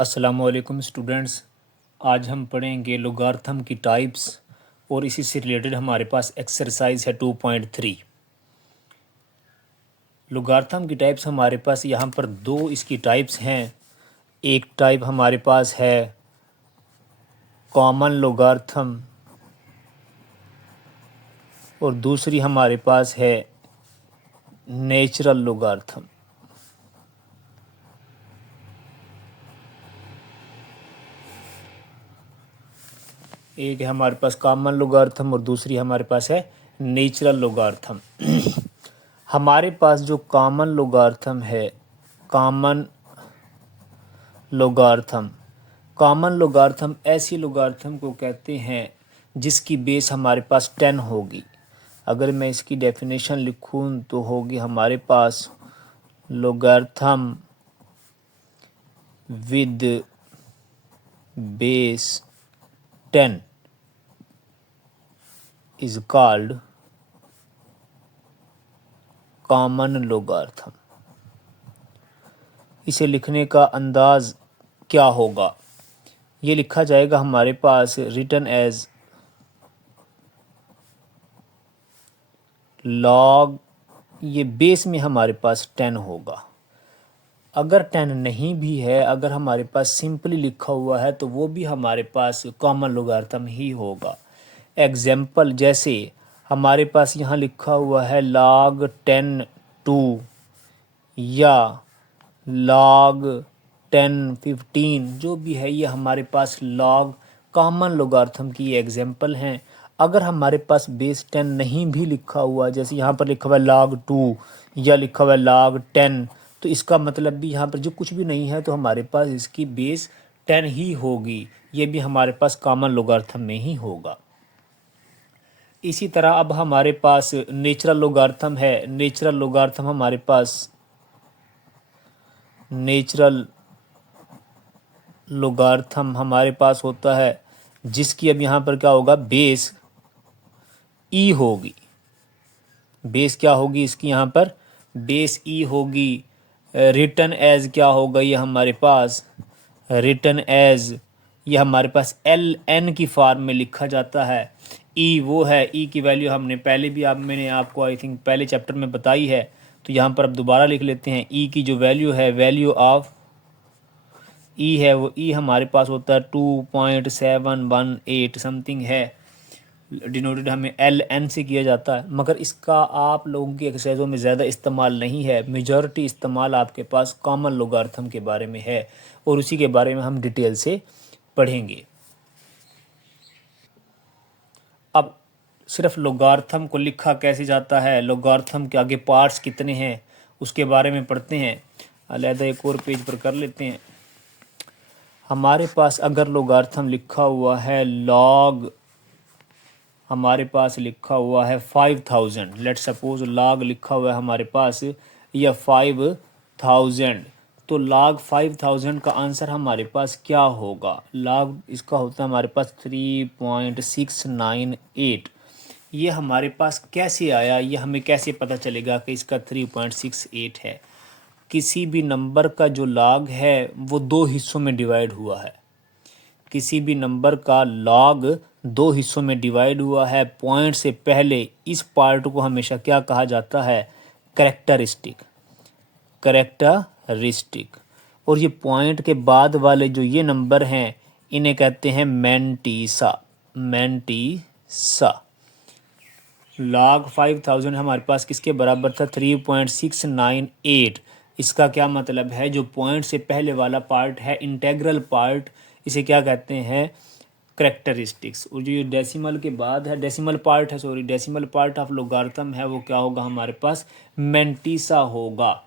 अस्सलामुअलैकुम स्टूडेंट्स। आज हम पढ़ेंगे लोगार्थम की टाइप्स और इसी से रिलेटेड हमारे पास एक्सरसाइज है 2.3। लोगार्थम की टाइप्स हमारे पास यहाँ पर दो इसकी टाइप्स हैं। एक टाइप हमारे पास है कॉमन लोगार्थम और दूसरी हमारे पास है नेचुरल लोगार्थम। एक है हमारे पास कॉमन लोगार्थम और दूसरी हमारे पास है नेचुरल लोगार्थम। हमारे पास जो कॉमन लोगार्थम है, कॉमन लोगार्थम कॉमन लोगार्थम ऐसी लोगार्थम को कहते हैं जिसकी बेस हमारे पास 10 होगी। अगर मैं इसकी डेफिनेशन लिखूं तो होगी हमारे पास logarithm with base 10 is called common logarithm. इसे लिखने का अंदाज क्या होगा? ये लिखा जाएगा हमारे पास रिटन एज लॉग, ये बेस में हमारे पास 10 होगा। अगर 10 नहीं भी है, अगर हमारे पास सिंपली लिखा हुआ है तो वो भी हमारे पास कॉमन लोगार्थम ही होगा। एग्जाम्पल जैसे हमारे पास यहाँ लिखा हुआ है log 10 2 या log 10 15, जो भी है ये हमारे पास लॉग कॉमन लोगार्थम की एग्जाम्पल हैं। अगर हमारे पास बेस 10 नहीं भी लिखा हुआ, जैसे यहाँ पर लिखा हुआ है log 2 या लिखा हुआ है log 10, तो इसका मतलब भी यहाँ पर जो कुछ भी नहीं है तो हमारे पास इसकी बेस 10 ही होगी। ये भी हमारे पास कॉमन लोगार्थम में ही होगा। इसी तरह अब हमारे पास नेचुरल लोगार्थम है। नेचुरल लोगार्थम हमारे पास नेचुरल लोगार्थम हमारे पास होता है जिसकी अब यहाँ पर क्या होगा, बेस ई होगी। बेस क्या होगी इसकी, यहाँ पर बेस ई होगी। रिटन एज क्या होगा, ये हमारे पास रिटन एज, ये हमारे पास एल एन की फॉर्म में लिखा जाता है। ई वो है, ई की वैल्यू हमने पहले भी मैंने आपको आई थिंक पहले चैप्टर में बताई है, तो यहाँ पर अब दोबारा लिख लेते हैं। ई की जो वैल्यू है, वैल्यू ऑफ ई है, वो ई हमारे पास होता है 2.718 समथिंग है। डिनोटेड हमें एल एन से किया जाता है, मगर इसका आप लोगों की एक्सरसाइजों में ज़्यादा इस्तेमाल नहीं है। मेजॉरिटी इस्तेमाल आपके पास कॉमन लोगार्थम के बारे में है और उसी के बारे में हम डिटेल से पढ़ेंगे। अब सिर्फ लोगार्थम को लिखा कैसे जाता है, लोगार्थम के आगे पार्ट्स कितने हैं, उसके बारे में पढ़ते हैं। अलहदा एक और पेज पर कर लेते हैं। हमारे पास अगर लोगार्थम लिखा हुआ है लॉग, हमारे पास लिखा हुआ है 5000, लेट सपोज लॉग लिखा हुआ है हमारे पास या 5000, तो log 5000 का आंसर हमारे पास क्या होगा? log इसका होता है हमारे पास 3.698। ये हमारे पास कैसे आया, ये हमें कैसे पता चलेगा कि इसका 3.68 है? किसी भी नंबर का जो log है वो दो हिस्सों में डिवाइड हुआ है। किसी भी नंबर का log दो हिस्सों में डिवाइड हुआ है। पॉइंट से पहले इस पार्ट को हमेशा क्या कहा जाता है? कैरेक्टरिस्टिक। कैरेक्टरिस्टिक। और ये पॉइंट के बाद वाले जो ये नंबर हैं इन्हें कहते हैं मैंटीसा। मैंटीसा। log 5000 हमारे पास किसके बराबर था? 3.698। इसका क्या मतलब है? जो पॉइंट से पहले वाला पार्ट है, इंटेग्रल पार्ट, इसे क्या कहते हैं? कैरेक्टरिस्टिक्स। और जो डेसिमल के बाद है, डेसिमल पार्ट है, सॉरी, डेसिमल पार्ट ऑफ लोगार्थम है, वो क्या होगा हमारे पास? मैंटीसा होगा।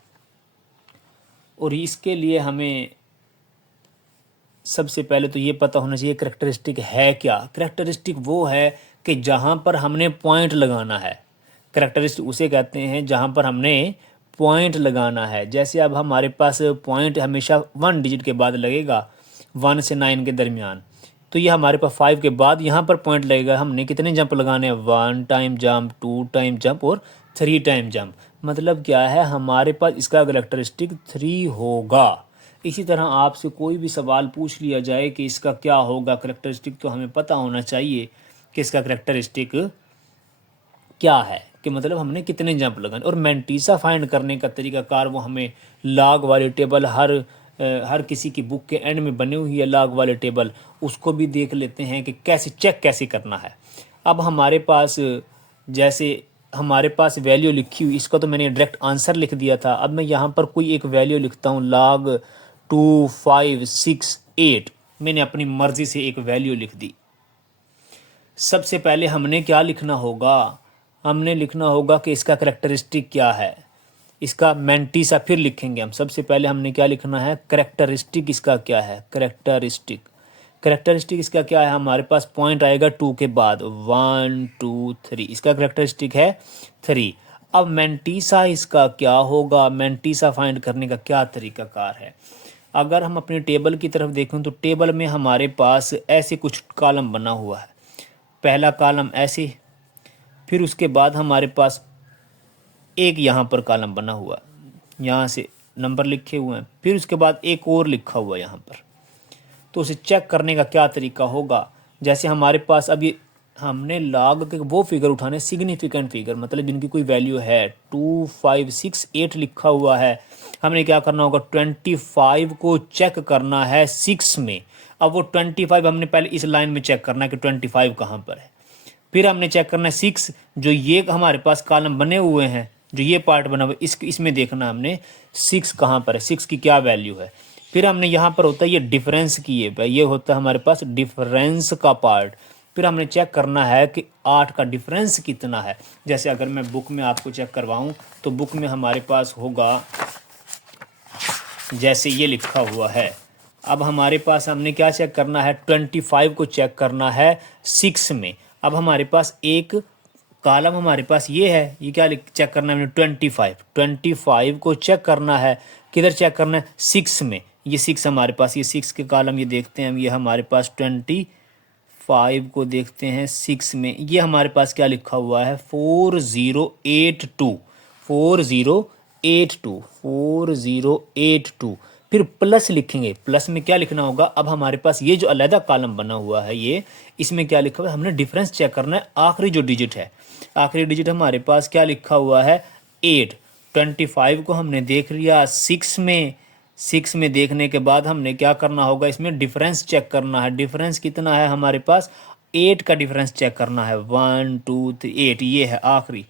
और इसके लिए हमें सबसे पहले तो ये पता होना चाहिए कैरेक्टरिस्टिक है क्या। कैरेक्टरिस्टिक वो है कि जहाँ पर हमने पॉइंट लगाना है। कैरेक्टरिस्टिक उसे कहते हैं जहाँ पर हमने पॉइंट लगाना है। जैसे अब हमारे पास पॉइंट हमेशा 1 डिजिट के बाद लगेगा, 1 से 9 के दरमियान, तो ये हमारे पास 5 के बाद यहाँ पर पॉइंट लगेगा। हमने कितने जंप लगाने हैं? 1 टाइम जंप, 2 टाइम जंप और 3 टाइम जंप। मतलब क्या है, हमारे पास इसका कैरेक्टरिस्टिक 3 होगा। इसी तरह आपसे कोई भी सवाल पूछ लिया जाए कि इसका क्या होगा करेक्टरिस्टिक, तो हमें पता होना चाहिए कि इसका करेक्टरिस्टिक क्या है, कि मतलब हमने कितने जंप लगाने। और मैंटीसा फाइंड करने का तरीकाकार वो हमें लॉग वाली टेबल हर किसी की बुक के एंड में बनी हुई है लॉग वाली टेबल, उसको भी देख लेते हैं कि कैसे चेक कैसे करना है। अब हमारे पास जैसे हमारे पास वैल्यू लिखी हुई, इसका तो मैंने डायरेक्ट आंसर लिख दिया था। अब मैं यहाँ पर कोई एक वैल्यू लिखता हूँ log 2568, मैंने अपनी मर्जी से एक वैल्यू लिख दी। सबसे पहले हमने क्या लिखना होगा, हमने लिखना होगा कि इसका करेक्टरिस्टिक क्या है, इसका मैंटीसा फिर लिखेंगे हम। सबसे पहले हमने क्या लिखना है, करेक्टरिस्टिक इसका क्या है, करेक्टरिस्टिक इसका क्या है, हमारे पास पॉइंट आएगा 2 के बाद 1 2 3, इसका करेक्टरिस्टिक है 3। अब मैंटीसा इसका क्या होगा, मैंटीसा फाइंड करने का क्या तरीकाकार है। अगर हम अपनी टेबल की तरफ देखें तो टेबल में हमारे पास ऐसे कुछ कॉलम बना हुआ है, पहला कॉलम ऐसे, फिर उसके बाद हमारे पास एक यहाँ पर कॉलम बना हुआ है, यहाँ से नंबर लिखे हुए हैं, फिर उसके बाद एक और लिखा हुआ है यहाँ पर। तो उसे चेक करने का क्या तरीका होगा, जैसे हमारे पास अभी हमने लॉग के वो फिगर उठाने सिग्निफिकेंट फिगर, मतलब जिनकी कोई वैल्यू है 2568 लिखा हुआ है, हमने क्या करना होगा 25 को चेक करना है 6 में। अब वो 25 हमने पहले इस लाइन में चेक करना है कि 25 कहाँ पर है, फिर हमने चेक करना है 6, जो ये हमारे पास कॉलम बने हुए हैं, जो ये पार्ट बना हुआ है इसमें देखना हमने 6 कहाँ पर है, 6 की क्या वैल्यू है। फिर हमने यहाँ पर होता है ये डिफरेंस की ये होता है हमारे पास डिफरेंस का पार्ट, फिर हमने चेक करना है कि 8 का डिफरेंस कितना है। जैसे अगर मैं बुक में आपको चेक करवाऊँ तो बुक में हमारे पास होगा जैसे ये लिखा हुआ है। अब हमारे पास हमने क्या चेक करना है, 25 को चेक करना है 6 में। अब हमारे पास एक कॉलम हमारे पास ये है, ये क्या चेक करना है, 25 को चेक करना है, किधर चेक करना है 6 में। ये 6 हमारे पास, ये 6 के कॉलम ये देखते हैं हम, ये हमारे पास 25 को देखते हैं 6 में, ये हमारे पास क्या लिखा हुआ है 4082। फिर प्लस लिखेंगे, प्लस में क्या लिखना होगा, अब हमारे पास ये जो अलग कॉलम बना हुआ है ये, इसमें क्या लिखा हुआ है, हमने डिफरेंस चेक करना है, आखिरी जो डिजिट है, आखिरी डिजिट हमारे पास क्या लिखा हुआ है 8। 25 को हमने देख लिया 6 में, 6 में देखने के बाद हमने क्या करना होगा, इसमें डिफरेंस चेक करना है। डिफरेंस कितना है हमारे पास, 8 का डिफरेंस चेक करना है, 1 2 3 8, ये है आखिरी।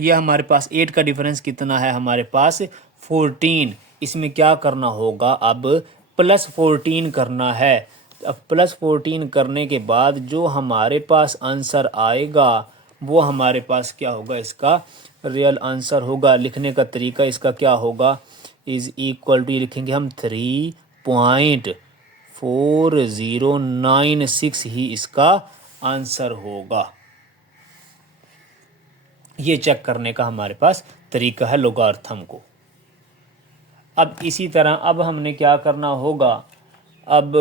ये हमारे पास 8 का डिफरेंस कितना है हमारे पास 14। इसमें क्या करना होगा, अब प्लस 14 करना है। अब प्लस 14 करने के बाद जो हमारे पास आंसर आएगा वो हमारे पास क्या होगा, इसका रियल आंसर होगा। लिखने का तरीका इसका क्या होगा, इज इक्वल टू, लिखेंगे हम 3.4096 ही इसका आंसर होगा। ये चेक करने का हमारे पास तरीका है लोगारिथम को। अब इसी तरह अब हमने क्या करना होगा, अब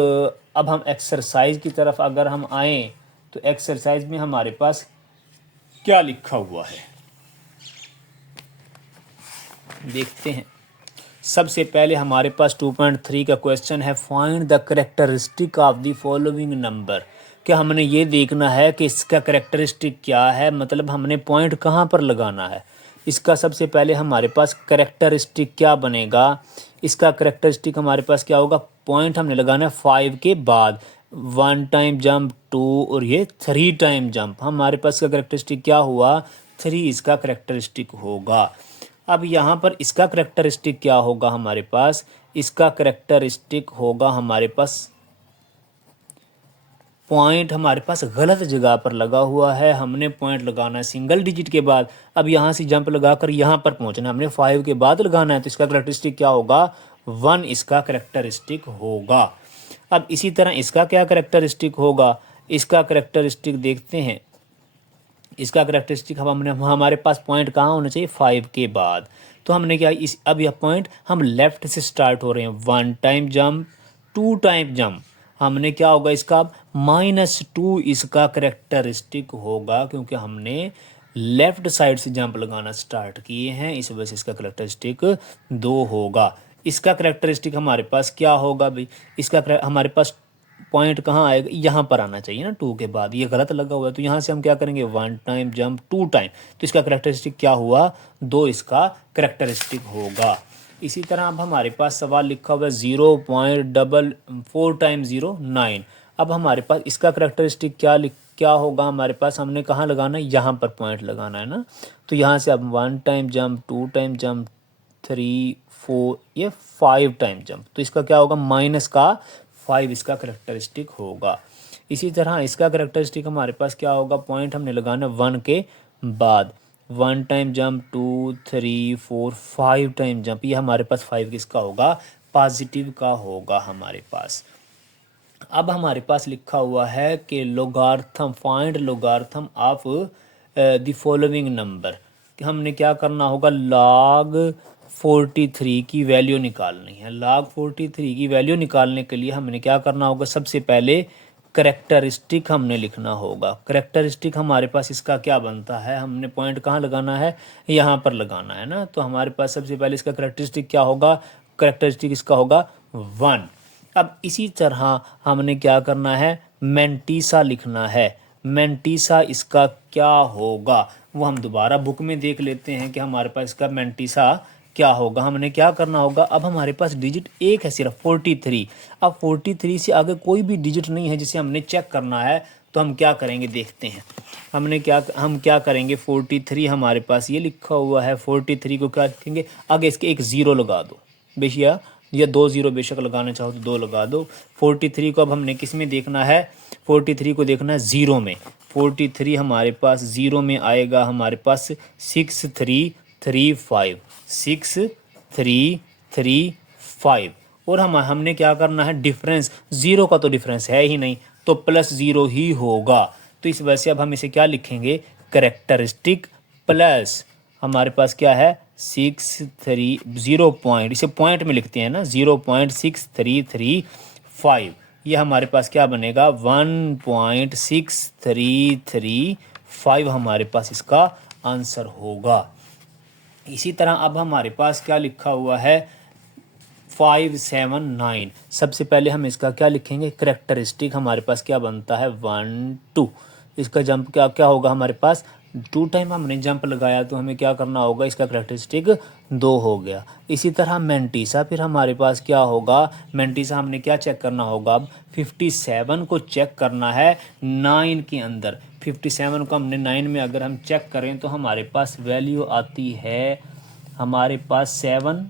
हम एक्सरसाइज की तरफ अगर हम आए तो एक्सरसाइज में हमारे पास क्या लिखा हुआ है देखते हैं। सबसे पहले हमारे पास 2.3 का क्वेश्चन है, find the characteristic of the following number. क्या हमने ये देखना है कि इसका करेक्टरिस्टिक क्या है, मतलब हमने पॉइंट कहाँ पर लगाना है। इसका सबसे पहले हमारे पास करेक्टरिस्टिक क्या बनेगा, इसका करेक्टरिस्टिक हमारे पास क्या होगा, पॉइंट हमने लगाना है 5 के बाद, 1 टाइम जंप 2 और ये 3 टाइम जंप। हमारे पास का करेक्टरिस्टिक क्या हुआ 3, इसका करेक्टरिस्टिक होगा। अब यहाँ पर इसका करेक्टरिस्टिक क्या होगा हमारे पास, इसका करेक्टरिस्टिक होगा हमारे पास पॉइंट हमारे पास गलत जगह पर लगा हुआ है, हमने पॉइंट लगाना है सिंगल डिजिट के बाद। अब यहाँ से जंप लगाकर यहाँ पर पहुँचना है, हमने 5 के बाद लगाना है, तो इसका करेक्टरिस्टिक क्या होगा 1, इसका करेक्टरिस्टिक होगा। अब इसी तरह इसका क्या करेक्टरिस्टिक होगा, इसका करेक्टरिस्टिक देखते हैं। इसका करेक्टरिस्टिक हमारे पास पॉइंट कहाँ होना चाहिए 5 के बाद, तो हमने क्या अब यह पॉइंट हम लेफ़्ट से स्टार्ट हो रहे हैं, 1 टाइम जंप 2 टाइम जंप, हमने क्या होगा इसका -2 इसका करेक्टरिस्टिक होगा, क्योंकि हमने लेफ़्ट साइड से जंप लगाना स्टार्ट किए हैं, इस वजह से इसका करेक्टरिस्टिक 2 होगा। इसका करेक्टरिस्टिक हमारे पास क्या होगा भाई, हमारे पास पॉइंट कहाँ आएगा, यहाँ पर आना चाहिए ना 2 के बाद, ये गलत लगा हुआ है। तो यहाँ से हम क्या करेंगे 1 टाइम जंप 2 टाइम, तो इसका करेक्टरिस्टिक क्या हुआ 2 इसका करेक्टरिस्टिक होगा। इसी तरह अब हमारे पास सवाल लिखा हुआ है 0.4 टाइम 0 9। अब हमारे पास इसका करेक्टरिस्टिक क्या होगा हमारे पास, हमने कहाँ लगाना है, यहाँ पर पॉइंट लगाना है ना। तो यहाँ से अब 1 टाइम जंप 2 टाइम जंप 3 4 ये 5 टाइम जंप, तो इसका क्या होगा माइनस का 5 इसका करेक्टरिस्टिक होगा। इसी तरह इसका करेक्टरिस्टिक हमारे पास क्या होगा, पॉइंट हमने लगाना 1 के बाद 1 टाइम जंप 2 3 4 5 टाइम जंप, ये हमारे पास 5 किसका होगा पॉजिटिव का होगा हमारे पास। अब हमारे पास लिखा हुआ है कि logarithm, find logarithm of the following number, कि हमने क्या करना होगा log 43 की वैल्यू निकालनी है। log 43 की वैल्यू निकालने के लिए हमने क्या करना होगा, सबसे पहले करेक्टरिस्टिक हमने लिखना होगा। करेक्टरिस्टिक हमारे पास इसका क्या बनता है, हमने पॉइंट कहाँ लगाना है, यहाँ पर लगाना है ना। तो हमारे पास सबसे पहले इसका करेक्टरिस्टिक क्या होगा, करेक्टरिस्टिक इसका होगा 1। अब इसी तरह हमने क्या करना है, मेंटीसा लिखना है। मेंटीसा इसका क्या होगा वो हम दोबारा बुक में देख लेते हैं कि हमारे पास इसका मेंटीसा क्या होगा। हमने क्या करना होगा, अब हमारे पास डिजिट एक है सिर्फ 43। अब 43 से आगे कोई भी डिजिट नहीं है जिसे हमने चेक करना है, तो हम क्या करेंगे देखते हैं। हम क्या करेंगे 43 हमारे पास ये लिखा हुआ है, 43 को क्या लिखेंगे, आगे इसके एक ज़ीरो लगा दो बेशक, या 2 ज़ीरो बेशक लगाना चाहो तो 2 लगा दो। 43 को अब हमने किस में देखना है, 43 को देखना है ज़ीरो में। 43 हमारे पास ज़ीरो में आएगा हमारे पास 6335 6335। और हमने क्या करना है, डिफरेंस ज़ीरो का तो डिफरेंस है ही नहीं, तो प्लस ज़ीरो ही होगा। तो इस वजह से अब हम इसे क्या लिखेंगे, करेक्टरिस्टिक प्लस हमारे पास क्या है 0 पॉइंट, इसे पॉइंट में लिखते हैं ना 0.6335, ये हमारे पास क्या बनेगा 1.6335 हमारे पास इसका आंसर होगा। इसी तरह अब हमारे पास क्या लिखा हुआ है 579। सबसे पहले हम इसका क्या लिखेंगे, करेक्टरिस्टिक हमारे पास क्या बनता है 1 2। इसका जंप क्या होगा हमारे पास 2 टाइम हमने जंप लगाया, तो हमें क्या करना होगा, इसका करेक्टरिस्टिक 2 हो गया। इसी तरह मेंटीसा फिर हमारे पास क्या होगा, मेंटीसा हमने क्या चेक करना होगा, अब 57 को चेक करना है 9 के अंदर। 57 को हमने 9 में अगर हम चेक करें तो हमारे पास वैल्यू आती है हमारे पास 7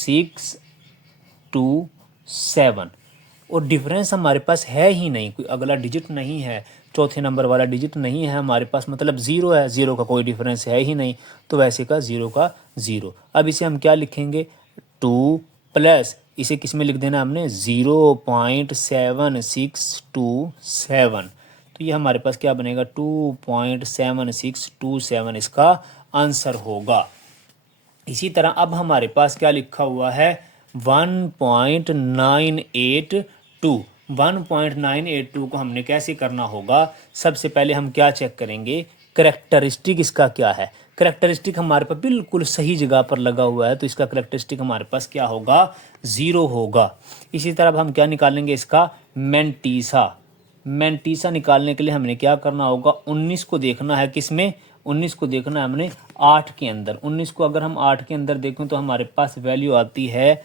6 2 7, और डिफरेंस हमारे पास है ही नहीं, कोई अगला डिजिट नहीं है, चौथे नंबर वाला डिजिट नहीं है हमारे पास, मतलब ज़ीरो है, ज़ीरो का कोई डिफरेंस है ही नहीं, तो वैसे का ज़ीरो का ज़ीरो। अब इसे हम क्या लिखेंगे 2 प्लस इसे किस में लिख देना हमने 0.7627, तो ये हमारे पास क्या बनेगा 2.7627 इसका आंसर होगा। इसी तरह अब हमारे पास क्या लिखा हुआ है 1.982। 1.982 को हमने कैसे करना होगा, सबसे पहले हम क्या चेक करेंगे, करेक्टरिस्टिक इसका क्या है। करेक्टरिस्टिक हमारे पास बिल्कुल सही जगह पर लगा हुआ है, तो इसका करेक्टरिस्टिक हमारे पास क्या होगा 0 होगा। इसी तरह अब हम क्या निकालेंगे, इसका मेंटीसा। मेंटीसा निकालने के लिए हमने क्या करना होगा, 19 को देखना है किस में, 19 को देखना है हमने 8 के अंदर। 19 को अगर हम 8 के अंदर देखें तो हमारे पास वैल्यू आती है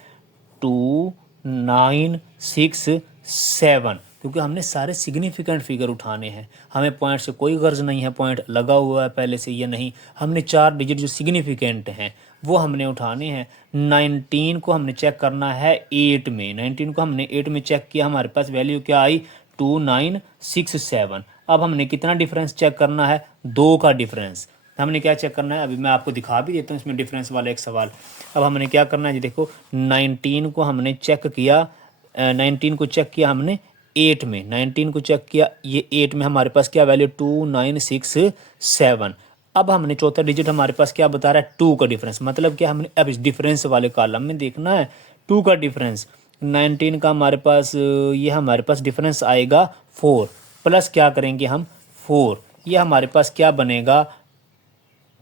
2967, क्योंकि हमने सारे सिग्निफिकेंट फिगर उठाने हैं, हमें पॉइंट से कोई गर्ज नहीं है, पॉइंट लगा हुआ है पहले से ये नहीं, हमने 4 डिजिट जो सिग्निफिकेंट हैं वो हमने उठाने हैं। 19 को हमने चेक करना है 8 में, 19 को हमने 8 में चेक किया, हमारे पास वैल्यू क्या आई 2967। अब हमने कितना डिफरेंस चेक करना है, 2 का डिफरेंस हमने क्या चेक करना है, अभी मैं आपको दिखा भी देता हूँ इसमें डिफरेंस वाला एक सवाल। अब हमने क्या करना है जी, देखो 19 को हमने चेक किया, 19 को चेक किया हमने 8 में, 19 को चेक किया ये 8 में, हमारे पास क्या वैल्यू 2967। अब हमने चौथा डिजिट हमारे पास क्या बता रहा है 2 का डिफरेंस, मतलब क्या हमने अब इस डिफरेंस वाले कॉलम में देखना है 2 का डिफरेंस। 19 का हमारे पास ये हमारे पास डिफरेंस आएगा 4, प्लस क्या करेंगे हम 4, ये हमारे पास क्या बनेगा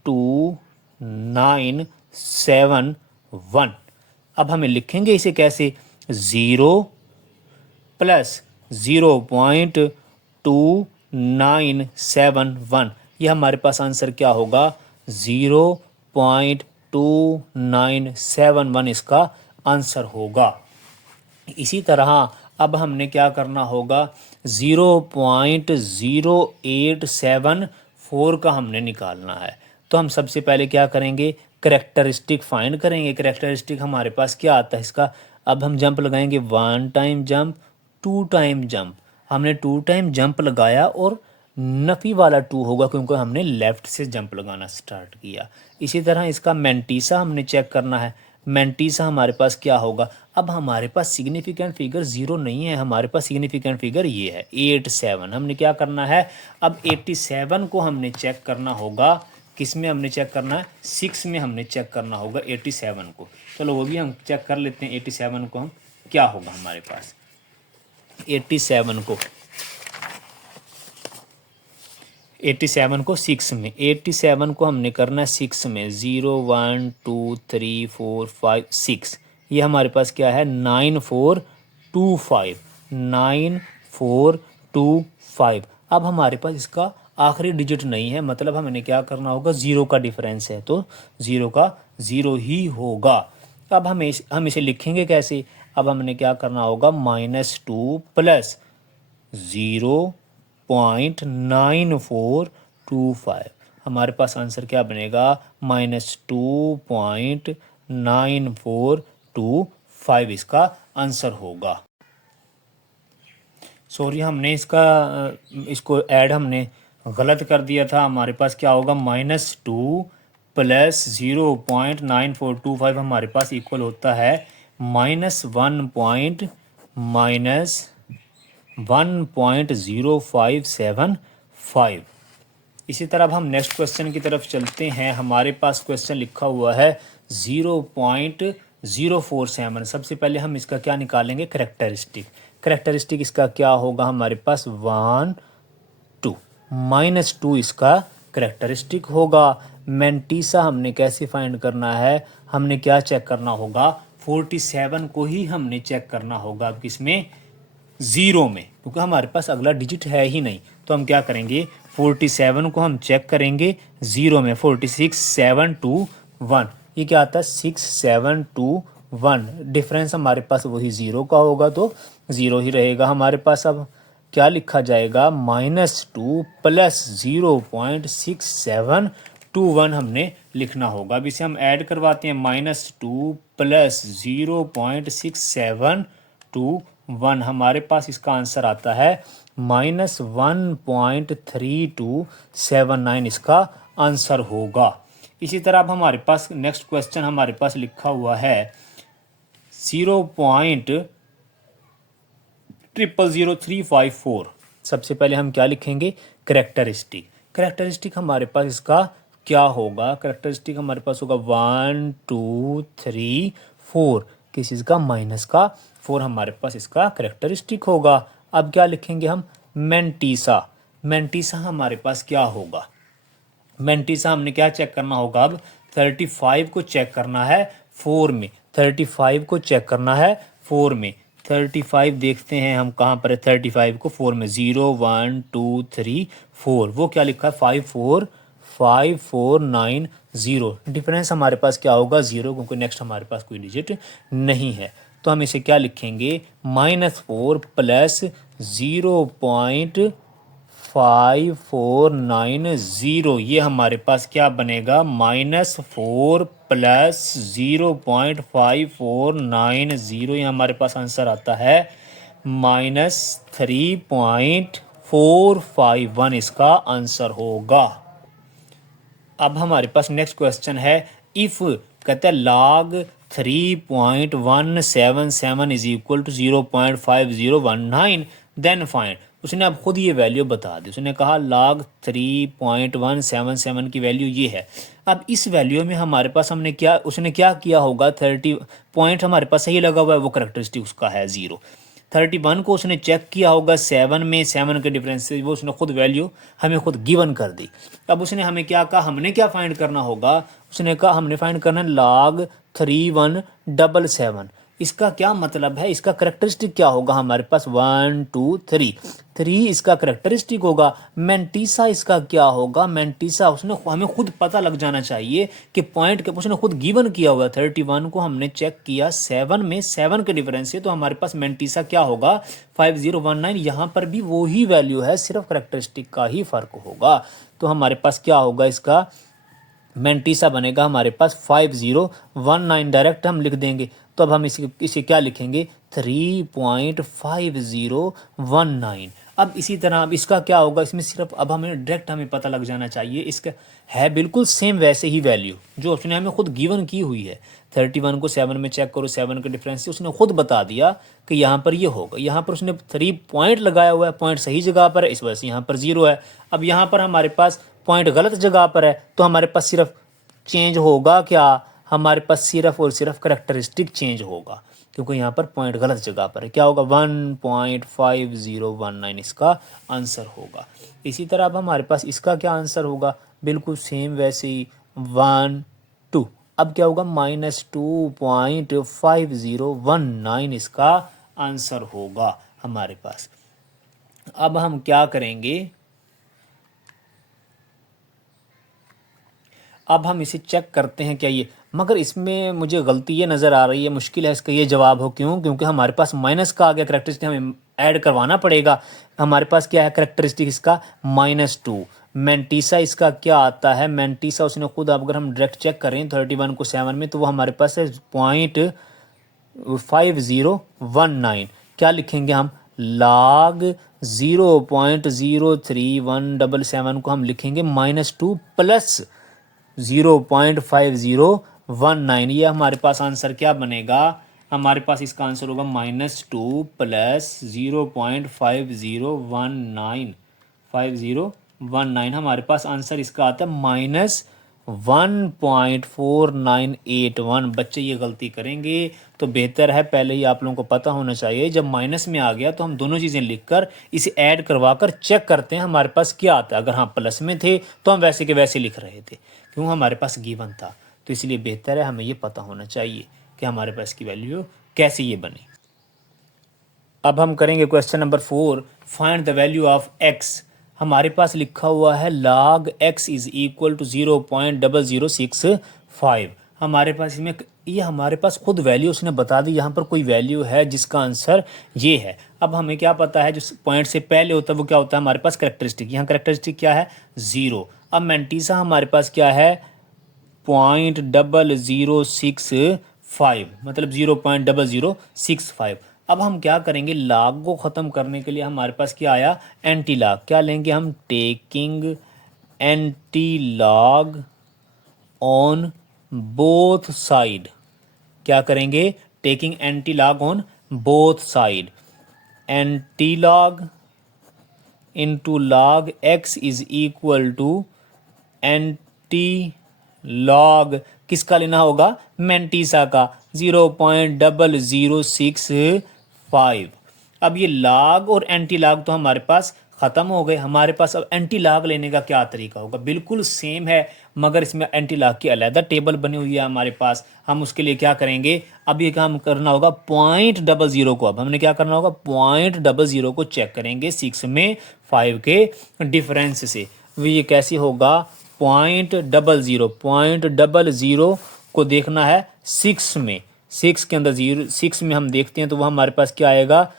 2971 1। अब हमें लिखेंगे इसे कैसे, 0 प्लस 0.2971, ये हमारे पास आंसर क्या होगा, 0.2971 इसका आंसर होगा। इसी तरह अब हमने क्या करना होगा, 0.0874 का हमने निकालना है। तो हम सबसे पहले क्या करेंगे, करेक्टरिस्टिक फाइंड करेंगे। करेक्टरिस्टिक हमारे पास क्या आता है इसका, अब हम जंप लगाएंगे, 1 टाइम जंप, 2 टाइम जंप। हमने 2 टाइम जंप लगाया और नफ़ी वाला 2 होगा क्योंकि हमने लेफ़्ट से जंप लगाना स्टार्ट किया। इसी तरह इसका मेंटीसा हमने चेक करना है। मेंटीसा हमारे पास क्या होगा, अब हमारे पास सिग्निफिकेंट फिगर 0 नहीं है, हमारे पास सिग्निफिकेंट फिगर ये है 87। हमने क्या करना है, अब 87 को हमने चेक करना होगा, किस में हमने चेक करना है, 6 में हमने चेक करना होगा 87 को। चलो वो भी हम चेक कर लेते हैं, 87 को हम क्या होगा हमारे पास, 87 को 6 में, 87 को हमने करना है 6 में, 0 1 2 3 4 5 6, ये हमारे पास क्या है 9425, 9425। अब हमारे पास इसका आखिरी डिजिट नहीं है, मतलब हमें क्या करना होगा, 0 का डिफरेंस है तो 0 का 0 ही होगा। अब हम इसे लिखेंगे कैसे, अब हमने क्या करना होगा, -2 प्लस 0.9425, हमारे पास आंसर क्या बनेगा, -2.9425 इसका आंसर होगा। सॉरी, हमने इसको ऐड हमने गलत कर दिया था। हमारे पास क्या होगा, -2 प्लस 0.9425 हमारे पास इक्वल होता है -1.0575। इसी तरह अब हम नेक्स्ट क्वेश्चन की तरफ चलते हैं। हमारे पास क्वेश्चन लिखा हुआ है 0.047। सबसे पहले हम इसका क्या निकालेंगे, करेक्टरिस्टिक। करेक्टरिस्टिक इसका क्या होगा, हमारे पास 1 2 -2 इसका करेक्टरिस्टिक होगा। मेंटीसा हमने कैसे फाइंड करना है, हमने क्या चेक करना होगा, 47 को ही हमने चेक करना होगा, किसमें, 0 में, क्योंकि हमारे पास अगला डिजिट है ही नहीं। तो हम क्या करेंगे, 47 को हम चेक करेंगे 0 में, 46 7 2 1, ये क्या आता है 6 7 2 1, डिफरेंस हमारे पास वही 0 का होगा तो 0 ही रहेगा हमारे पास। अब क्या लिखा जाएगा, -2 प्लस 0.6721 हमने लिखना होगा। अब इसे हम ऐड करवाते हैं, -2 प्लस 0.6721, हमारे पास इसका आंसर आता है -1.3279 इसका आंसर होगा। इसी तरह अब हमारे पास नेक्स्ट क्वेश्चन हमारे पास लिखा हुआ है 0.000354। सबसे पहले हम क्या लिखेंगे, करेक्टरिस्टिक। करेक्टरिस्टिक हमारे पास इसका क्या होगा, करेक्टरिस्टिक हमारे पास होगा 1 2 3 4, किस चीज़ का, माइनस का 4 हमारे पास इसका करेक्टरिस्टिक होगा। अब क्या लिखेंगे हम, मेंटीसा। मेंटीसा हमारे पास क्या होगा, मेंटीसा हमने क्या चेक करना होगा, अब 35 को चेक करना है 4 में, 35 को चेक करना है 4 में। 35 देखते हैं हम कहाँ पर है, 35 को 4 में, 0 1 2 3 4, वो क्या लिखा है 54549, डिफरेंस हमारे पास क्या होगा 0, क्योंकि नेक्स्ट हमारे पास कोई डिजिट नहीं है। तो हम इसे क्या लिखेंगे, -4 प्लस 0.5490, ये हमारे पास क्या बनेगा, -4 प्लस 0.5490, ये हमारे पास आंसर आता है -3.451 इसका आंसर होगा। अब हमारे पास नेक्स्ट क्वेश्चन है, इफ़ कहते हैं log 3.177 is equal to 0.5019 then find. उसने अब खुद ये वैल्यू बता दी, उसने कहा log 3.177 की वैल्यू ये है। अब इस वैल्यू में हमारे पास हमने क्या, उसने क्या किया होगा, 30 पॉइंट हमारे पास सही लगा हुआ है, वो करेक्टरिस्टिक उसका है 0। 31 को उसने चेक किया होगा 7 में, 7 के डिफरेंस से वो उसने खुद वैल्यू हमें खुद गिवन कर दी। अब उसने हमें क्या कहा, हमने क्या फाइंड करना होगा, उसने कहा हमने फाइंड करना है log 3177। इसका क्या मतलब है, इसका करेक्टरिस्टिक क्या होगा, हमारे पास 1 2 3 इसका करेक्टरिस्टिक होगा। मेंटीसा इसका क्या होगा, मेंटीसा उसने हमें खुद पता लग जाना चाहिए कि पॉइंट के उसने खुद गिवन किया हुआ 31 को हमने चेक किया 7 में, 7 के डिफरेंस से, तो हमारे पास मेंटीसा क्या होगा 5019। यहाँ पर भी वही वैल्यू है, सिर्फ करेक्टरिस्टिक का ही फर्क होगा। तो हमारे पास क्या होगा, इसका मेंटीसा बनेगा हमारे पास 5019, डायरेक्ट हम लिख देंगे। तो अब हम इसे क्या लिखेंगे 3.5019। अब इसी तरह अब इसका क्या होगा, इसमें सिर्फ अब हमें डायरेक्ट हमें पता लग जाना चाहिए, इसका है बिल्कुल सेम वैसे ही वैल्यू जो उसने हमें खुद गिवन की हुई है। 31 को 7 में चेक करो, 7 के डिफरेंस से उसने खुद बता दिया कि यहाँ पर ये होगा। यहाँ पर उसने 3 पॉइंट लगाया हुआ है, पॉइंट सही जगह पर है, इस वजह से यहाँ पर 0 है। अब यहाँ पर हमारे पास पॉइंट गलत जगह पर है, तो हमारे पास सिर्फ चेंज होगा क्या, हमारे पास सिर्फ और सिर्फ करेक्टरिस्टिक चेंज होगा, क्योंकि यहाँ पर पॉइंट गलत जगह पर है। क्या होगा 1.5019 इसका आंसर होगा। इसी तरह अब हमारे पास इसका क्या आंसर होगा, बिल्कुल सेम वैसे ही 1 2। अब क्या होगा -2.5019 इसका आंसर होगा हमारे पास। अब हम क्या करेंगे, अब हम इसे चेक करते हैं क्या ये, मगर इसमें मुझे गलती ये नज़र आ रही है, मुश्किल है इसका ये जवाब हो, क्यों, क्योंकि हमारे पास माइनस का आ गया करेक्टरिस्टिक, हमें ऐड करवाना पड़ेगा। हमारे पास क्या है करेक्टरिस्टिक इसका -2। मेंटीसा इसका क्या आता है, मेंटीसा उसने खुद, अगर हम डायरेक्ट चेक करें 31 को 7 में, तो वो हमारे पास है 0.5019। क्या लिखेंगे हम, log 0.03177 को हम लिखेंगे -2 प्लस 0.5019। ये हमारे पास आंसर क्या बनेगा, हमारे पास इसका आंसर होगा -2 प्लस 0.5019 हमारे पास आंसर इसका आता है -1.4981। बच्चे ये गलती करेंगे तो बेहतर है, पहले ही आप लोगों को पता होना चाहिए, जब माइनस में आ गया तो हम दोनों चीज़ें लिखकर इसे ऐड करवा कर चेक करते हैं हमारे पास क्या आता है। अगर हाँ प्लस में थे तो हम वैसे के वैसे लिख रहे थे, क्यों, हमारे पास गिवन था। तो इसलिए बेहतर है हमें ये पता होना चाहिए कि हमारे पास की वैल्यू कैसे ये बने। अब हम करेंगे question number 4, find the value of x। हमारे पास लिखा हुआ है log x is equal to 0.0065। हमारे पास इसमें ये हमारे पास खुद वैल्यू उसने बता दी, यहाँ पर कोई वैल्यू है जिसका आंसर ये है। अब हमें क्या पता है, जो पॉइंट से पहले होता है वो क्या होता है हमारे पास करेक्टरिस्टिक, यहाँ करेक्टरिस्टिक क्या है 0। अब मेंटीसा हमारे पास क्या है 0.0065, मतलब 0.0065। अब हम क्या करेंगे, log को ख़त्म करने के लिए हमारे पास क्या आया एंटी लॉग। क्या लेंगे हम, taking anti log on both side. क्या करेंगे, taking anti log on both side. Anti log into log x is equal to anti log किसका लेना होगा, मेंटीसा का 0.0065। अब ये log और एंटी लॉग तो हमारे पास ख़त्म हो गए। हमारे पास अब एंटी लॉग लेने का क्या तरीका होगा, बिल्कुल सेम है, मगर इसमें एंटी लॉग की अलग टेबल बनी हुई है हमारे पास। हम उसके लिए क्या करेंगे, अब ये काम करना होगा 0.00 को, अब हमने क्या करना होगा 0.00 को चेक करेंगे 6 में 5 के डिफरेंस से। वो ये कैसे होगा, 0.00 को देखना है 6 में, 6 के अंदर 6 में हम देखते हैं तो वह हमारे पास क्या आएगा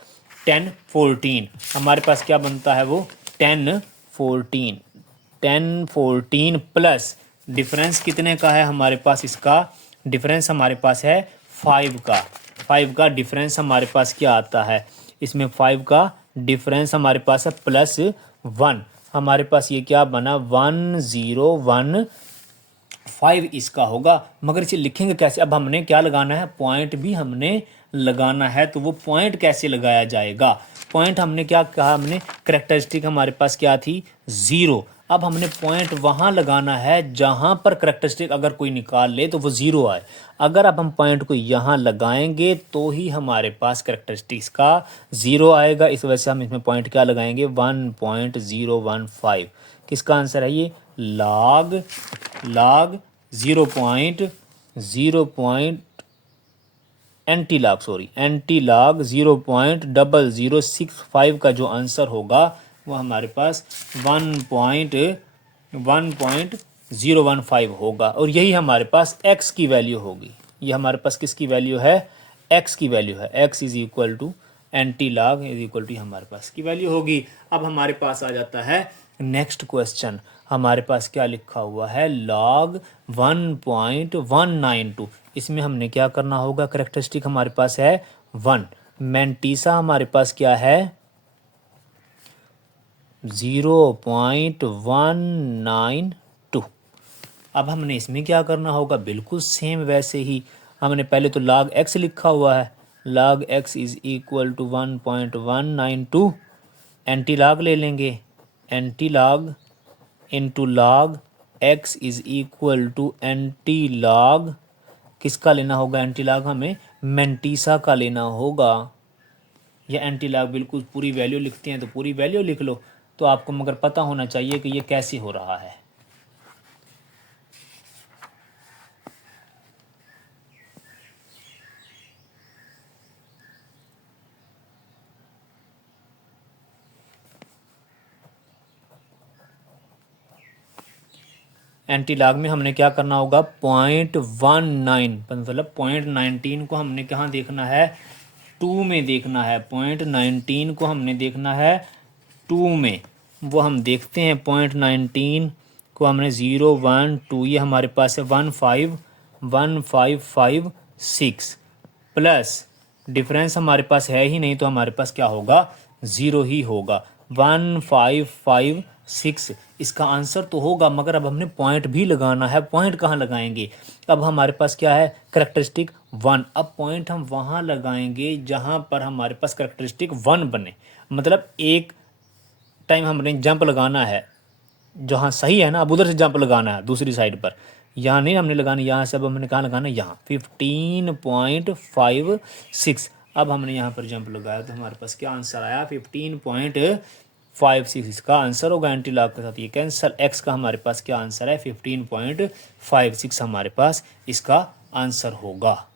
1014। हमारे पास क्या बनता है वो 1014 प्लस डिफरेंस कितने का है हमारे पास, इसका डिफरेंस हमारे पास है 5 का। 5 का डिफरेंस हमारे पास क्या आता है, इसमें 5 का डिफरेंस हमारे पास है +1। हमारे पास ये क्या बना 1015 इसका होगा, मगर इसे लिखेंगे कैसे। अब हमने क्या लगाना है, पॉइंट भी हमने लगाना है तो वो पॉइंट कैसे लगाया जाएगा। पॉइंट हमने क्या कहा, हमने करेक्टरिस्टिक हमारे पास क्या थी 0। अब हमने पॉइंट वहाँ लगाना है जहाँ पर करेक्टरिस्टिक अगर कोई निकाल ले तो वो 0 आए। अगर अब हम पॉइंट को यहाँ लगाएंगे तो ही हमारे पास करेक्टरिस्टिक्स का 0 आएगा। इस वजह से हम इसमें पॉइंट क्या लगाएंगे 1.015। किसका आंसर है ये log 0.0 एंटी लॉग 0.0065 का जो आंसर होगा वो हमारे पास 1.015 होगा। और यही हमारे पास x की वैल्यू होगी। ये हमारे पास किसकी वैल्यू है, x की वैल्यू है। x is equal to anti log is equal to हमारे पास की वैल्यू होगी। अब हमारे पास आ जाता है नेक्स्ट क्वेश्चन। हमारे पास क्या लिखा हुआ है log 1.192। इसमें हमने क्या करना होगा, करेक्टरिस्टिक हमारे पास है 1, मैंटीसा हमारे पास क्या है 0.192। अब हमने इसमें क्या करना होगा, बिल्कुल सेम वैसे ही हमने पहले तो log x लिखा हुआ है, log x is equal to 1.192। Anti log ले लेंगे, anti log into log x is equal to anti log किसका लेना होगा, एंटी लॉग हमें मैंटीसा का लेना होगा। या एंटी लॉग बिल्कुल पूरी वैल्यू लिखते हैं तो पूरी वैल्यू लिख लो। तो आपको मगर पता होना चाहिए कि ये कैसे हो रहा है। एंटी लॉग में हमने क्या करना होगा 0.19 मतलब 0.19 को हमने कहाँ देखना है 2 में देखना है। 0.19 को हमने देखना है 2 में। वो हम देखते हैं 0.19 को हमने 0 1 2 ये हमारे पास है 1556 प्लस डिफरेंस हमारे पास है ही नहीं तो हमारे पास क्या होगा 0 ही होगा। 1556 इसका आंसर तो होगा, मगर अब हमने पॉइंट भी लगाना है। पॉइंट कहाँ लगाएंगे, अब हमारे पास क्या है करेक्टरिस्टिक 1। अब पॉइंट हम वहाँ लगाएंगे जहाँ पर हमारे पास करेक्टरिस्टिक 1 बने। मतलब एक टाइम हमने जंप लगाना है जहाँ सही है ना, अब उधर से जंप लगाना है दूसरी साइड पर। यहाँ नहीं हमने लगाना, यहाँ से अब हमने कहाँ लगाना है यहाँ 15.56। अब हमने यहाँ पर जंप लगाया तो हमारे पास क्या आंसर आया 15.56। इसका आंसर होगा एंटी लॉग के साथ ये कैंसल। एक्स का हमारे पास क्या आंसर है 15.56 हमारे पास इसका आंसर होगा।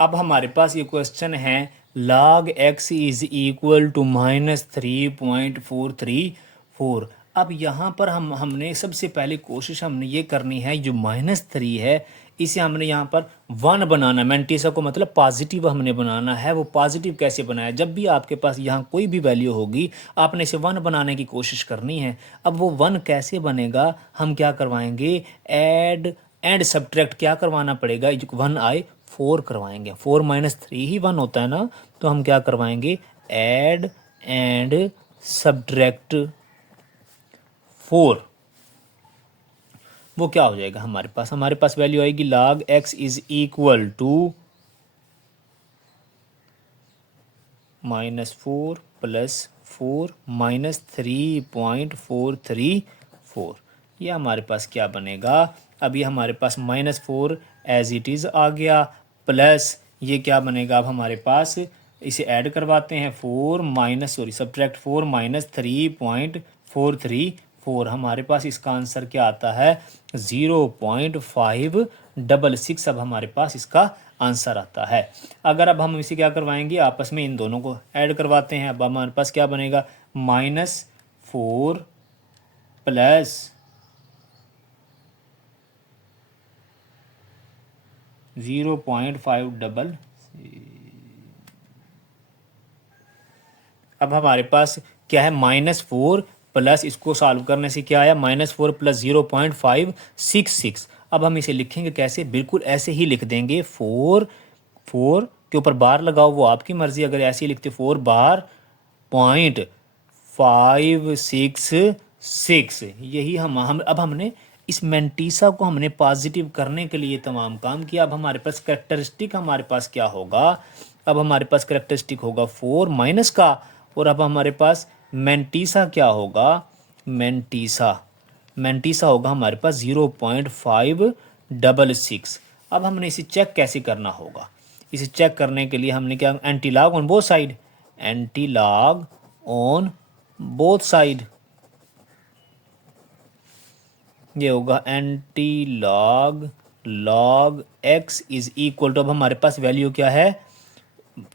अब हमारे पास ये क्वेश्चन है log x is equal to -3.434। अब यहाँ पर हमने सबसे पहले कोशिश हमने ये करनी है, जो -3 है इसे हमने यहाँ पर 1 बनाना। मैंटीसा को मतलब पॉजिटिव हमने बनाना है। वो पॉजिटिव कैसे बनाया, जब भी आपके पास यहाँ कोई भी वैल्यू होगी आपने इसे 1 बनाने की कोशिश करनी है। अब वो 1 कैसे बनेगा, हम क्या करवाएंगे ऐड एंड सब्ट्रैक्ट क्या करवाना पड़ेगा, 1 आए 4 करवाएंगे। 4 - 3 ही 1 होता है ना, तो हम क्या करवाएंगे ऐड एंड सब्ट्रैक्ट 4। वो क्या हो जाएगा हमारे पास वैल्यू आएगी log x is equal to -4 + 4 -3.434। ये हमारे पास क्या बनेगा, अब ये हमारे पास -4 एज इट इज़ आ गया, प्लस ये क्या बनेगा, अब हमारे पास इसे ऐड करवाते हैं सब्ट्रैक्ट 4 -3.434। हमारे पास इसका आंसर क्या आता है 0.566। अब हमारे पास इसका आंसर आता है। अगर अब हम इसे क्या करवाएंगे आपस में इन दोनों को ऐड करवाते हैं। अब हमारे पास क्या बनेगा -4 + 0.5 अब हमारे पास क्या है -4 प्लस इसको सॉल्व करने से क्या आया -4 + 0.566। अब हम इसे लिखेंगे कैसे, बिल्कुल ऐसे ही लिख देंगे। 4 के ऊपर बार लगाओ, वो आपकी मर्जी। अगर ऐसे ही लिखते 4 बार .566 यही हम अब हमने इस मेंटीसा को हमने पॉजिटिव करने के लिए तमाम काम किया। अब हमारे पास करेक्टरिस्टिक हमारे पास क्या होगा, अब हमारे पास करेक्टरिस्टिक होगा 4 माइनस का, और अब हमारे पास मेंटीसा क्या होगा, मेंटीसा होगा हमारे पास 0.566। अब हमने इसे चेक कैसे करना होगा, इसे चेक करने के लिए हमने क्या, anti log on both side, anti log on both side, ये होगा anti log log x is equal to, अब हमारे पास वैल्यू क्या है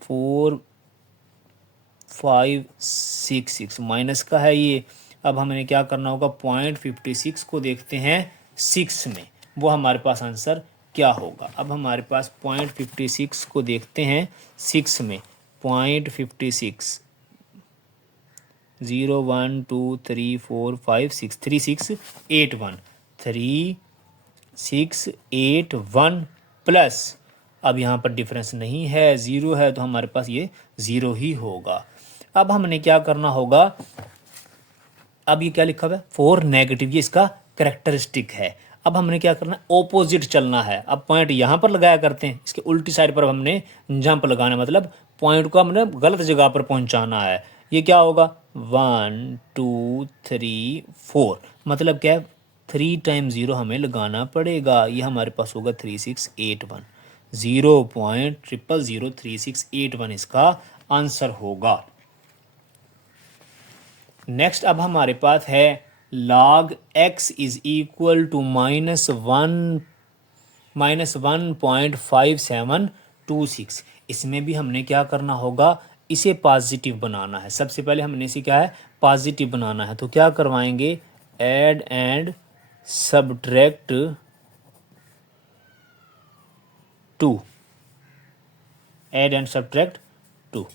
4566 माइनस का है ये। अब हमें क्या करना होगा, 0.56 को देखते हैं 6 में, वो हमारे पास आंसर क्या होगा। अब हमारे पास 0.56 को देखते हैं 6 में, 0.56 0 1 2 3 4 5 6 3 6 8 1 3 6 8 1 प्लस, अब यहाँ पर डिफरेंस नहीं है, ज़ीरो है, तो हमारे पास ये ज़ीरो ही होगा। अब हमने क्या करना होगा, अब ये क्या लिखा हुआ है 4 नेगेटिव, ये इसका करेक्टरिस्टिक है। अब हमने क्या करना है, ओपोजिट चलना है। अब पॉइंट यहाँ पर लगाया करते हैं, इसके उल्टी साइड पर हमने जंप लगाना है, मतलब पॉइंट को हमने गलत जगह पर पहुँचाना है। ये क्या होगा 1 2 3 4, मतलब क्या है 3 टाइम्स 0 हमें लगाना पड़ेगा। ये हमारे पास होगा 3681, 0.003681 इसका आंसर होगा। नेक्स्ट अब हमारे पास है log x is equal to -1.5726। इसमें भी हमने क्या करना होगा, इसे पॉजिटिव बनाना है। सबसे पहले हमने इसे क्या है पॉजिटिव बनाना है, तो क्या करवाएंगे, add and subtract 2, add and subtract 2,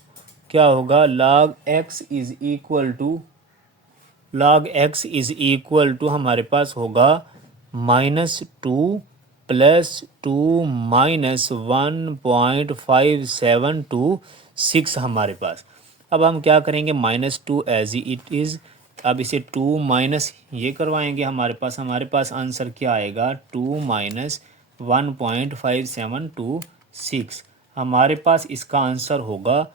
क्या होगा log x is equal to हमारे पास होगा -2 + 2 - 1.5726 हमारे पास। अब हम क्या करेंगे, -2 एज इट इज़, अब इसे 2 माइनस ये करवाएंगे, हमारे पास आंसर क्या आएगा 2 - 1.5726, हमारे पास इसका आंसर होगा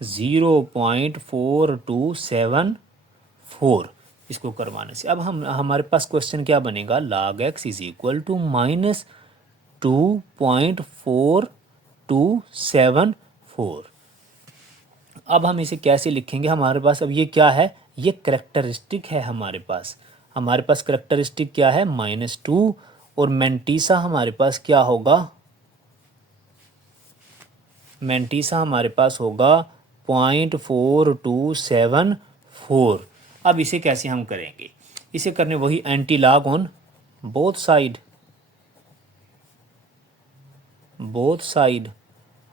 0.4274 इसको करवाने से। अब हमारे पास क्वेश्चन क्या बनेगा, log x is equal to -2.4274। अब हम इसे कैसे लिखेंगे, हमारे पास अब ये क्या है, ये करेक्टरिस्टिक है हमारे पास करेक्टरिस्टिक क्या है -2, और मेंटीसा हमारे पास क्या होगा, मेंटीसा हमारे पास होगा 0.4274। अब इसे कैसे हम करेंगे, इसे करने वही anti log on both side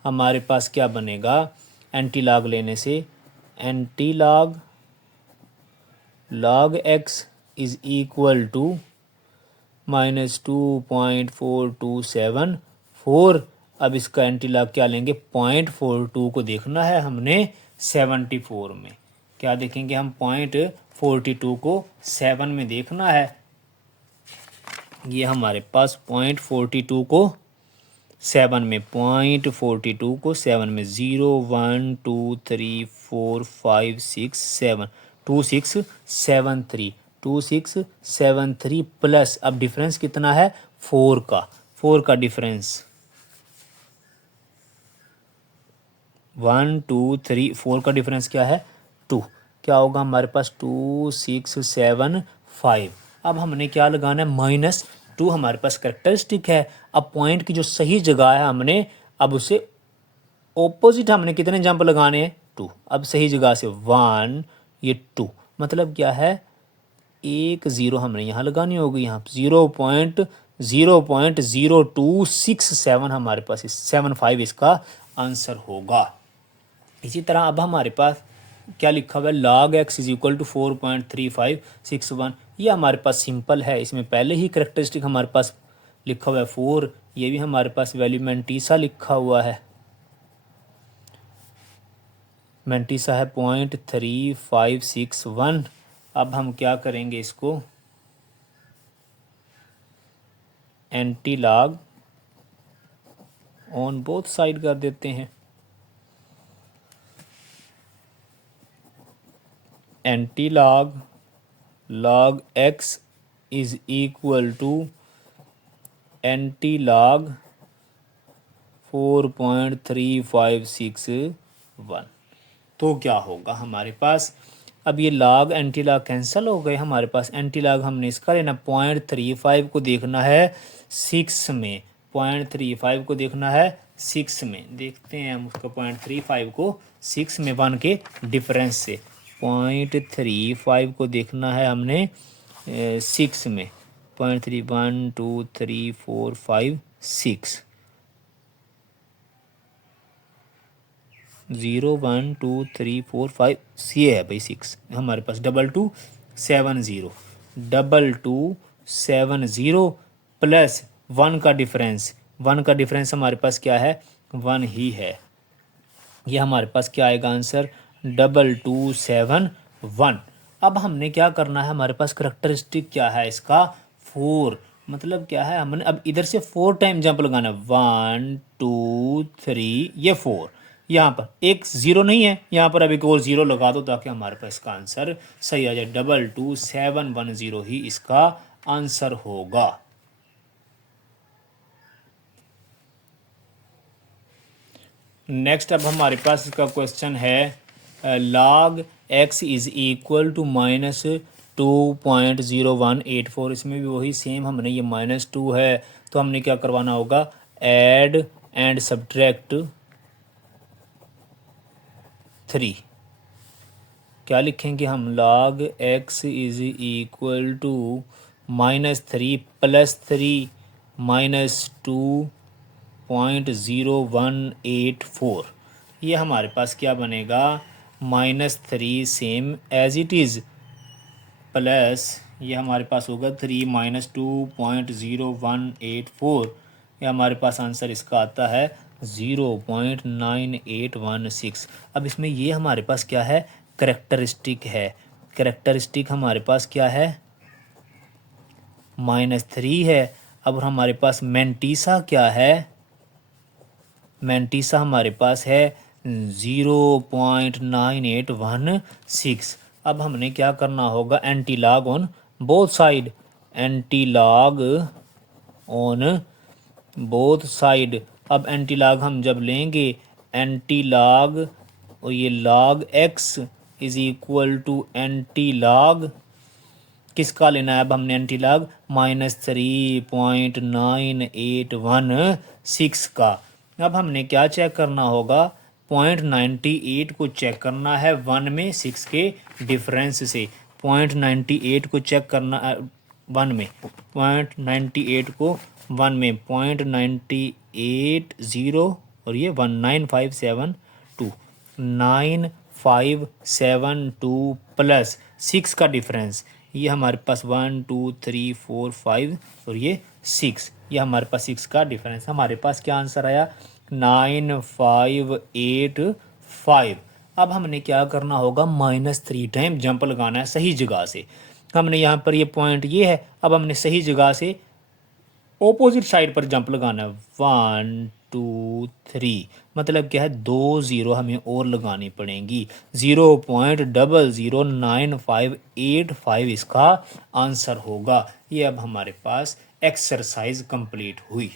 हमारे पास क्या बनेगा, एंटी लॉग लेने से anti log x is equal to -2.4274। अब इसका एंटी लॉग क्या लेंगे, 0.42 को देखना है हमने 74 में, क्या देखेंगे हम 0.42 को 7 में देखना है। ये हमारे पास 0.42 को 7 में 0.42 को 7 में 0 1 2 3 4 5 6 7 2673 प्लस, अब डिफरेंस कितना है 4 का डिफरेंस 1 2 3 4 का डिफरेंस क्या है 2, क्या होगा हमारे पास 2675। अब हमने क्या लगाना है -2, हमारे पास करेक्टरिस्टिक है। अब पॉइंट की जो सही जगह है हमने अब उसे ओपोजिट हमने कितने जंप लगाने हैं 2, अब सही जगह से 1 ये 2, मतलब क्या है 1 0 हमने यहाँ लगानी होगी, यहाँ 0.0267 हमारे पास 75 इसका आंसर होगा। इसी तरह अब हमारे पास क्या लिखा हुआ है, log x is equal to 4.3561, ये हमारे पास सिंपल है, इसमें पहले ही करेक्टरिस्टिक हमारे पास लिखा हुआ है 4, ये भी हमारे पास वैल्यू मेंटीसा लिखा हुआ है, मेंटीसा है 0.3561। अब हम क्या करेंगे, इसको anti log on both side कर देते हैं। Anti log log x is equal to anti log 4.3561। तो क्या होगा हमारे पास, अब ये लॉग एंटी लॉग कैंसिल हो गए, हमारे पास एंटी लॉग हमने इसका लेना 0.35 को देखना है 6 में, 0.35 को देखना है 6 में। देखते हैं हम उसका 0.35 को 6 में 1 के डिफरेंस से, 0.35 को देखना है हमने 6 में, 0.3 1 2 3 4 5 6 0 1 2 3 4 5 ये है भाई 6 हमारे पास। 2270 प्लस 1 का डिफरेंस, 1 का डिफरेंस हमारे पास क्या है, 1 ही है। ये हमारे पास क्या आएगा आंसर, 2271। अब हमने क्या करना है, हमारे पास करेक्टरिस्टिक क्या है इसका, 4, मतलब क्या है, हमने अब इधर से 4 टाइम जंप लगाना है, 1 2 3 ये 4, यहाँ पर एक 0 नहीं है, यहाँ पर अब एक और 0 लगा दो ताकि हमारे पास इसका आंसर सही आ जाए। 22710 ही इसका आंसर होगा। नेक्स्ट अब हमारे पास इसका क्वेश्चन है, log x is equal to -2.0184। इसमें भी वही सेम, हमने ये -2 है तो हमने क्या करवाना होगा, ऐड एंड सब्ट्रैक्ट 3। क्या लिखेंगे हम, log x is equal to -3 + 3 -2.0184। ये हमारे पास क्या बनेगा, -3 same as it is plus ये हमारे पास होगा 3 -2.0184। ये हमारे पास आंसर इसका आता है 0.9816। अब इसमें ये हमारे पास क्या है, करेक्टरिस्टिक है। करेक्टरिस्टिक हमारे पास क्या है, -3 है। अब हमारे पास मेंटीसा क्या है, मेंटीसा हमारे पास है 0.9816। अब हमने क्या करना होगा, anti log on both side, anti log on both side. अब एंटी लॉग हम जब लेंगे, एंटी लॉग और ये log x is equal to anti log किसका लेना है, अब हमने एंटी लॉग -3.9816 का। अब हमने क्या चेक करना होगा, 0.98 को चेक करना है 1 में 6 के डिफरेंस से। 0.98 को चेक करना 1 में, 0.98 को 1 में, 0.980 और ये 19572, 9572 प्लस 6 का डिफरेंस, ये हमारे पास 1 2 3 4 5 और ये 6, ये हमारे पास 6 का डिफरेंस। हमारे पास क्या आंसर आया, 9585। अब हमने क्या करना होगा, -3 टाइम जंप लगाना है सही जगह से। हमने यहाँ पर ये पॉइंट ये है, अब हमने सही जगह से ऑपोजिट साइड पर जंप लगाना है, 1 2 3, मतलब क्या है 2 0 हमें और लगानी पड़ेंगी। 0.009585 इसका आंसर होगा। ये अब हमारे पास एक्सरसाइज कंप्लीट हुई।